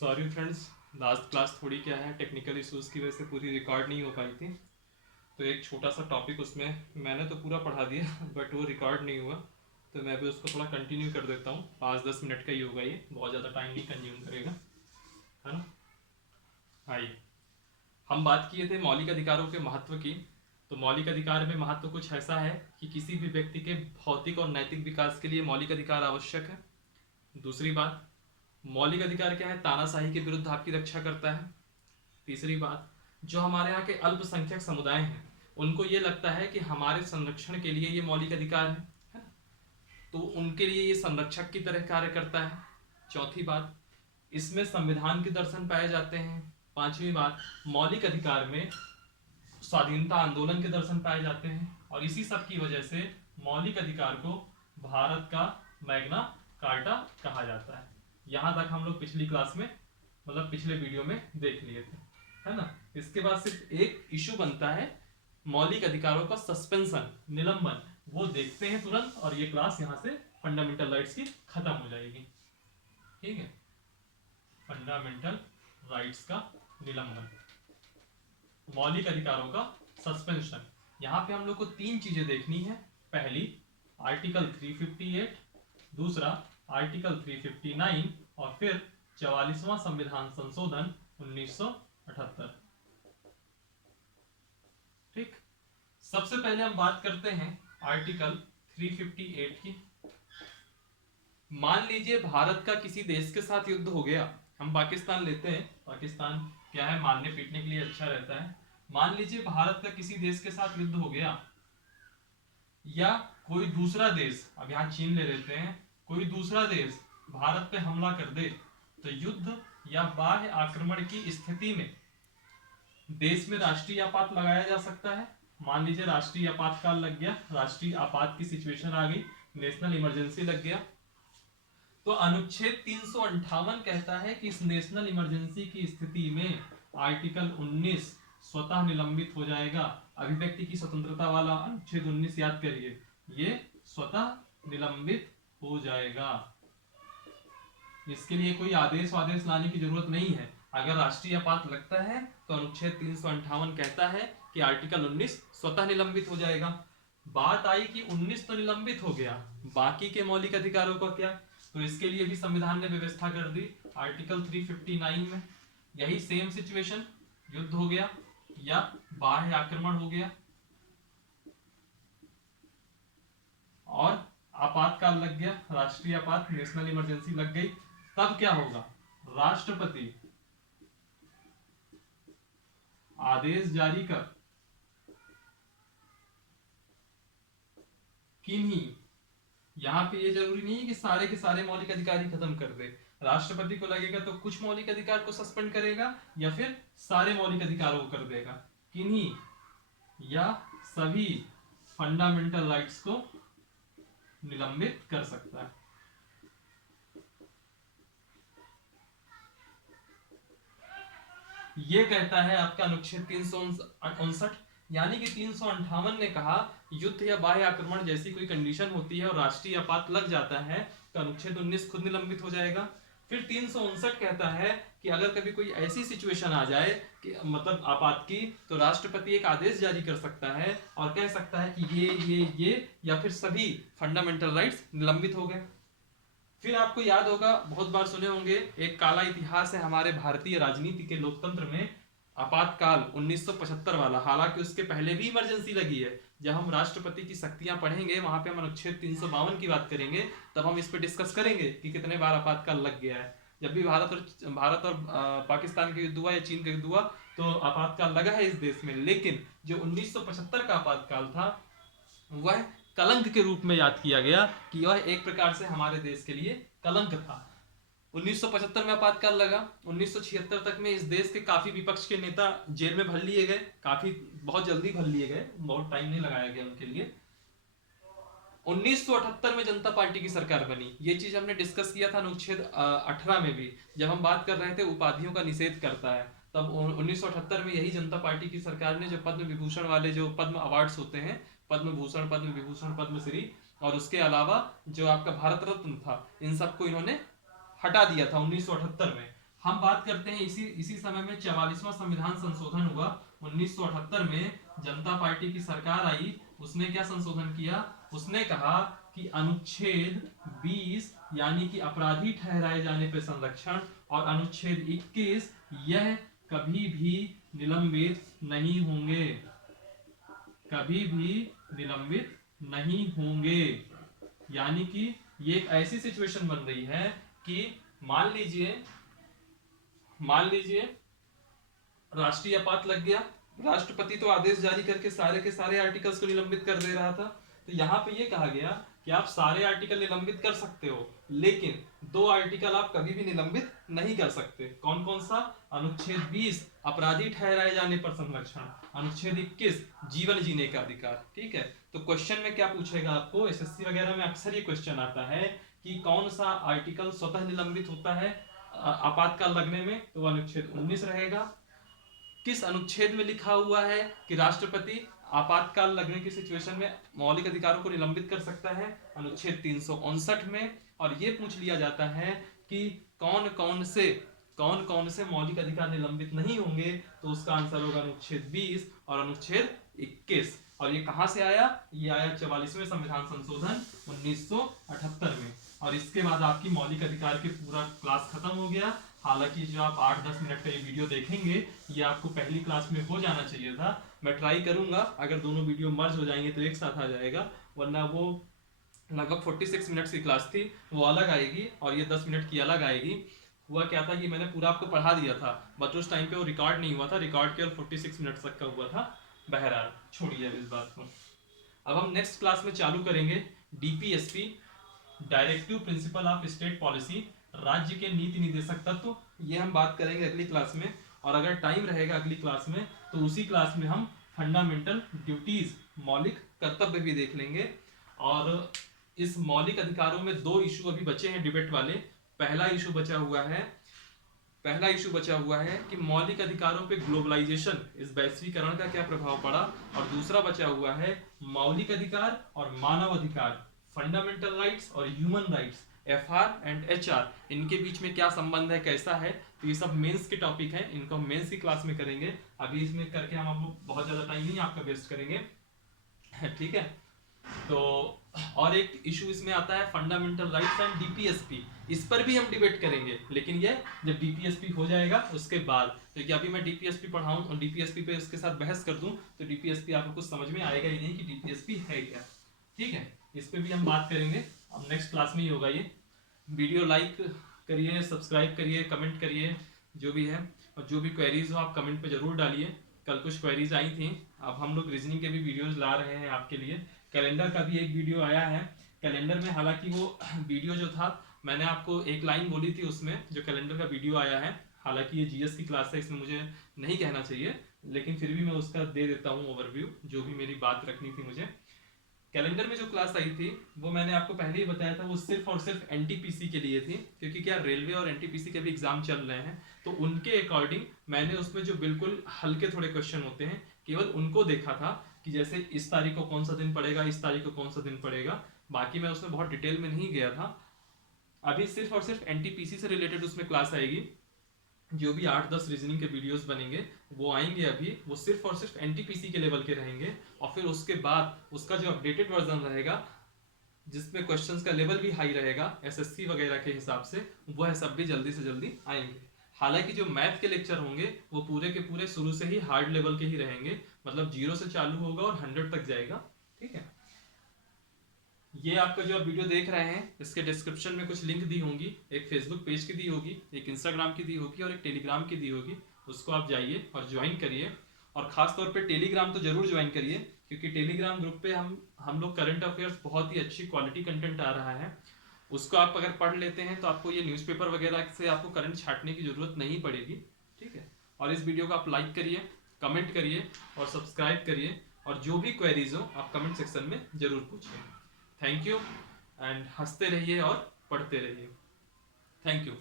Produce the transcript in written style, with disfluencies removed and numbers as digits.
Sorry friends, last class थोड़ी क्या है टेक्निकल इश्यूज़ की वजह से पूरी रिकॉर्ड नहीं हो पाई थी। तो एक छोटा सा टॉपिक उसमें मैंने तो पूरा पढ़ा दिया बट वो रिकॉर्ड नहीं हुआ। तो मैं भी उसको थोड़ा कंटिन्यू कर देता हूँ। 5-10 मिनट का ही होगा, ये बहुत ज़्यादा टाइम नहीं कंज्यूम करेगा, है ना। आइए, हम बात किए थे मौलिक अधिकारों के महत्व की। तो मौलिक अधिकार में महत्व कुछ ऐसा है कि किसी भी व्यक्ति के भौतिक और नैतिक विकास के लिए मौलिक अधिकार आवश्यक है। दूसरी बात, मौलिक अधिकार क्या है? तानाशाही के विरुद्ध आपकी रक्षा करता है। तीसरी बात, जो हमारे यहाँ के अल्पसंख्यक समुदाय हैं उनको ये लगता है कि हमारे संरक्षण के लिए ये मौलिक अधिकार है, तो उनके लिए ये संरक्षक की तरह कार्य करता है। चौथी बात, इसमें संविधान के दर्शन पाए जाते हैं। पांचवी बात, मौलिक अधिकार में स्वाधीनता आंदोलन के दर्शन पाए जाते हैं। और इसी सब की वजह से मौलिक अधिकार को भारत का मैग्ना कार्टा कहा जाता है। यहां तक हम लोग पिछली क्लास में, मतलब पिछले वीडियो में देख लिए थे, है ना। इसके बाद सिर्फ एक इशू बनता है मौलिक अधिकारों का सस्पेंशन, निलंबन। वो देखते हैं तुरंत और ये क्लास यहां से फंडामेंटल राइट्स की खत्म हो जाएगी। ठीक है, फंडामेंटल राइट्स का निलंबन, मौलिक अधिकारों का सस्पेंशन। यहां पे हम लोग को तीन चीजें देखनी है। पहली, आर्टिकल 358, दूसरा आर्टिकल 359 और फिर 44वां संविधान संशोधन 1978। ठीक, सबसे पहले हम बात करते हैं आर्टिकल 358 की। मान लीजिए भारत का किसी देश के साथ युद्ध हो गया। हम पाकिस्तान लेते हैं, पाकिस्तान क्या है, मारने पीटने के लिए अच्छा रहता है। मान लीजिए भारत का किसी देश के साथ युद्ध हो गया, या कोई दूसरा देश, अब यहां चीन ले लेते हैं, कोई दूसरा देश भारत पे हमला कर दे, तो युद्ध या बाह्य आक्रमण की स्थिति में देश में राष्ट्रीय आपात लगाया जा सकता है। मान लीजिए राष्ट्रीय आपातकाल लग गया, राष्ट्रीय आपात की सिचुएशन आ गई, नेशनल इमरजेंसी लग गया, तो अनुच्छेद 358 कहता है कि इस नेशनल इमरजेंसी की स्थिति में आर्टिकल 19 स्वतः निलंबित हो जाएगा। अभिव्यक्ति की स्वतंत्रता वाला अनुच्छेद 19 याद करिए, ये स्वतः निलंबित हो जाएगा। इसके लिए कोई आदेश वादेश लाने की जरूरत नहीं है। अगर राष्ट्रीय आपात लगता है तो अनुच्छेद 358 कहता है कि आर्टिकल 19 स्वतः निलंबित हो जाएगा। बात आई कि 19 तो निलंबित हो गया, बाकी के मौलिक अधिकारों का क्या? तो इसके लिए भी संविधान ने व्यवस्था कर दी आर्टिकल 359 में। यही सेम सिचुएशन, युद्ध हो गया या बाह्य आक्रमण हो गया और आपातकाल लग गया, राष्ट्रीय आपात, नेशनल इमरजेंसी लग गई, तब क्या होगा? राष्ट्रपति आदेश जारी कर किन्हीं, यहां पे ये जरूरी नहीं है कि सारे के सारे मौलिक अधिकार ही खत्म कर दे। राष्ट्रपति को लगेगा तो कुछ मौलिक अधिकार को सस्पेंड करेगा या फिर सारे मौलिक अधिकारों को कर देगा। किन्हीं या सभी फंडामेंटल राइट्स को निलंबित कर सकता है। ये कहता है आपका अनुच्छेद 359, यानी कि 358 ने कहा युद्ध या बाह्य आक्रमण जैसी कोई कंडीशन होती है और राष्ट्रीय आपात लग जाता है तो अनुच्छेद 19 खुद निलंबित हो जाएगा। फिर 359 कहता है कि अगर कभी कोई ऐसी सिचुएशन आ जाए कि मतलब आपात की, तो राष्ट्रपति एक आदेश जारी कर सकता है और कह सकता है कि ये या फिर सभी फंडामेंटल राइट्स निलंबित हो गए। फिर आपको याद होगा, बहुत बार सुने होंगे, एक काला इतिहास है हमारे भारतीय राजनीति के लोकतंत्र में, आपातकाल 1975 वाला। हालांकि उसके पहले भी इमरजेंसी लगी है। जब हम राष्ट्रपति की शक्तियां पढ़ेंगे वहां पे हम अनुच्छेद 352 की बात करेंगे, तब हम इस पे डिस्कस करेंगे कि कितने बार आपातकाल लग गया है। जब भी भारत और पाकिस्तान का युद्ध हुआ या चीन का युद्ध हुआ तो आपातकाल लगा है इस देश में, लेकिन जो 1975 का आपातकाल था वह कलंक के रूप में याद किया गया कि यह एक प्रकार से हमारे देश के लिए कलंक था। 1975 में आपातकाल लगा, 1976 तक में इस देश के काफी विपक्ष के नेता जेल में भर लिए गए, काफी बहुत जल्दी भर लिए गए, बहुत टाइम नहीं लगाया गया उनके लिए। 1978 में जनता पार्टी की सरकार बनी। ये चीज हमने डिस्कस किया था अनुच्छेद 18 में भी, जब हम बात कर रहे थे उपाधियों का निषेध करता है, तब 1978 में यही जनता पार्टी की सरकार ने जो पद्म विभूषण वाले जो पद्म अवार्ड्स होते हैं, पद्म भूषण, पद्म विभूषण, पद्मश्री और उसके अलावा जो आपका भारत रत्न था, इन सबको इन्होंने हटा दिया था 1978 में। हम बात करते हैं इसी इसी समय में 44वां संविधान संशोधन हुआ 1978 में। जनता पार्टी की सरकार आई, उसने क्या संशोधन किया, उसने कहा कि अनुच्छेद 20 यानी कि अपराधी ठहराए जाने पर संरक्षण और अनुच्छेद 21 यह कभी भी निलंबित नहीं होंगे, कभी भी निलंबित नहीं होंगे। यानी कि ये एक ऐसी सिचुएशन बन रही है कि मान लीजिए राष्ट्रीय आपात लग गया, राष्ट्रपति तो आदेश जारी करके सारे के सारे आर्टिकल्स को निलंबित कर दे रहा था। तो यहाँ पे ये कहा गया कि आप सारे आर्टिकल निलंबित कर सकते हो, लेकिन 2 आर्टिकल आप कभी भी निलंबित नहीं कर सकते। कौन कौन सा? अनुच्छेद 20 अपराधी ठहराए जाने पर संरक्षण, अनुच्छेद 21 जीवन जीने का अधिकार। ठीक है, तो क्वेश्चन में क्या पूछेगा आपको, एसएससी वगैरह में अक्सर ये क्वेश्चन आता है कि कौन सा आर्टिकल स्वतः निलंबित होता है आपातकाल लगने में, तो अनुच्छेद 19 रहेगा। किस अनुच्छेद में लिखा हुआ है कि राष्ट्रपति आपातकाल लगने की सिचुएशन में मौलिक अधिकारों को निलंबित कर सकता है? अनुच्छेद 359 में। और ये पूछ लिया जाता है कि कौन कौन से मौलिक अधिकार निलंबित नहीं होंगे, तो उसका आंसर होगा अनुच्छेद 20 और अनुच्छेद 21। और ये कहां से आया? ये आया 44वें संविधान संशोधन 1978 में। और इसके बाद आपकी मौलिक अधिकार की पूरा क्लास खत्म हो गया। हालांकि जो आप 8-10 मिनट का ये वीडियो देखेंगे ये आपको पहली क्लास में हो जाना चाहिए था। मैं ट्राई करूंगा, अगर दोनों वीडियो मर्ज हो जाएंगे तो एक साथ आ जाएगा, वरना वो लगभग 46 मिनट्स की क्लास थी, वो अलग आएगी और ये 10 मिनट की अलग आएगी। हुआ क्या था कि मैंने पूरा आपको पढ़ा दिया था, बट उस टाइम पे वो रिकॉर्ड नहीं हुआ था, रिकॉर्ड केवल 46 मिनट तक का हुआ था। बहरहाल छोड़िए अब इस बात को। अब हम नेक्स्ट क्लास में चालू करेंगे DPSP, directive principle of state policy, राज्य के नीति निर्देशक तत्व। ये हम बात करेंगे अगली क्लास में, और अगर टाइम रहेगा अगली क्लास में तो उसी क्लास में हम फंडामेंटल ड्यूटीज, मौलिक कर्तव्य भी देख लेंगे। और इस मौलिक अधिकारों में 2 इशू अभी बचे हैं डिबेट वाले। पहला इशू बचा हुआ है कि मौलिक अधिकारों पे ग्लोबलाइजेशन, इस वैश्वीकरण का क्या प्रभाव पड़ा, और दूसरा बचा हुआ है मौलिक अधिकार और मानव अधिकार, फंडामेंटल राइट्स और human rights, FR and HR, इनके बीच में क्या संबंध है, कैसा है। तो ये सब मेंस के टॉपिक हैं, इनको हम मेंस की क्लास में करेंगे। अभी इसमें करके हम बहुत ज्यादा टाइम नहीं आपका वेस्ट करेंगे, ठीक है। तो और एक इशू इसमें आता है फंडामेंटल राइट्स एंड डीपीएसपी, इस पर भी हम डिबेट करेंगे, लेकिन ये जब डीपीएसपी हो जाएगा उसके बाद। तो क्या अभी मैं डीपीएसपी पढ़ाऊं और डीपीएसपी पे उसके साथ बहस कर दूं तो डीपीएसपी आपको कुछ समझ में आएगा ही नहीं कि डीपीएसपी है क्या। ठीक है, इस पे भी हम बात करेंगे, अब नेक्स्ट क्लास में ही होगा ये। वीडियो लाइक करिए, सब्सक्राइब करिए, कमेंट करिए, जो भी है। और जो भी क्वेरीज हो आप कमेंट पे जरूर डालिए। कल कुछ क्वेरीज आई थी, अब हम लोग रीजनिंग के भी वीडियोज ला रहे हैं आपके लिए। कैलेंडर का भी एक वीडियो आया है। कैलेंडर में हालांकि वो वीडियो जो था, मैंने आपको एक लाइन बोली थी उसमें, जो कैलेंडर का वीडियो आया है, हालांकि ये जीएस की क्लास है, इसमें मुझे नहीं कहना चाहिए, लेकिन फिर भी मैं उसका दे देता हूँ ओवरव्यू, जो भी मेरी बात रखनी थी मुझे। कैलेंडर में जो क्लास आई थी वो मैंने आपको पहले ही बताया था, वो सिर्फ और सिर्फ एनटीपीसी के लिए थी, क्योंकि क्या रेलवे और एनटीपीसी के भी एग्जाम चल रहे हैं, तो उनके अकॉर्डिंग मैंने उसमें जो बिल्कुल हल्के थोड़े क्वेश्चन होते हैं केवल उनको देखा था, कि जैसे इस तारीख को कौन सा दिन पड़ेगा, इस तारीख को कौन सा दिन पड़ेगा। बाकी मैं उसमें बहुत डिटेल में नहीं गया था। अभी सिर्फ और सिर्फ एनटीपीसी से रिलेटेड उसमें क्लास आएगी। जो भी 8-10 रीजनिंग के वीडियोस बनेंगे वो आएंगे, अभी वो सिर्फ और सिर्फ एनटीपीसी के लेवल के रहेंगे। और फिर उसके बाद उसका जो अपडेटेड वर्जन रहेगा, जिसमें क्वेश्चंस का लेवल भी हाई रहेगा एसएससी वगैरह के हिसाब से, वह सब भी जल्दी से जल्दी आएंगे। हालांकि जो मैथ के लेक्चर होंगे वो पूरे के पूरे शुरू से ही हार्ड लेवल के ही रहेंगे, मतलब 0 से चालू होगा और 100 तक जाएगा। ठीक है, ये आपका जो आप वीडियो देख रहे हैं इसके डिस्क्रिप्शन में कुछ लिंक दी होंगी, एक फेसबुक पेज की दी होगी, एक इंस्टाग्राम की दी होगी और एक टेलीग्राम की दी होगी। उसको आप जाइए और ज्वाइन करिए, और खास तौर पे टेलीग्राम तो जरूर ज्वाइन करिए, क्योंकि टेलीग्राम ग्रुप पे हम लोग करंट अफेयर्स, बहुत ही अच्छी क्वालिटी कंटेंट आ रहा है, उसको आप अगर पढ़ लेते हैं तो आपको ये न्यूज़पेपर वगैरह से आपको करंट छाटने की जरूरत नहीं पड़ेगी। ठीक है, और इस वीडियो को आप लाइक करिए, कमेंट करिए और सब्सक्राइब करिए, और जो भी क्वेरीज हो आप कमेंट सेक्शन में जरूर पूछिए। थैंक यू, एंड हंसते रहिए और पढ़ते रहिए। Thank you.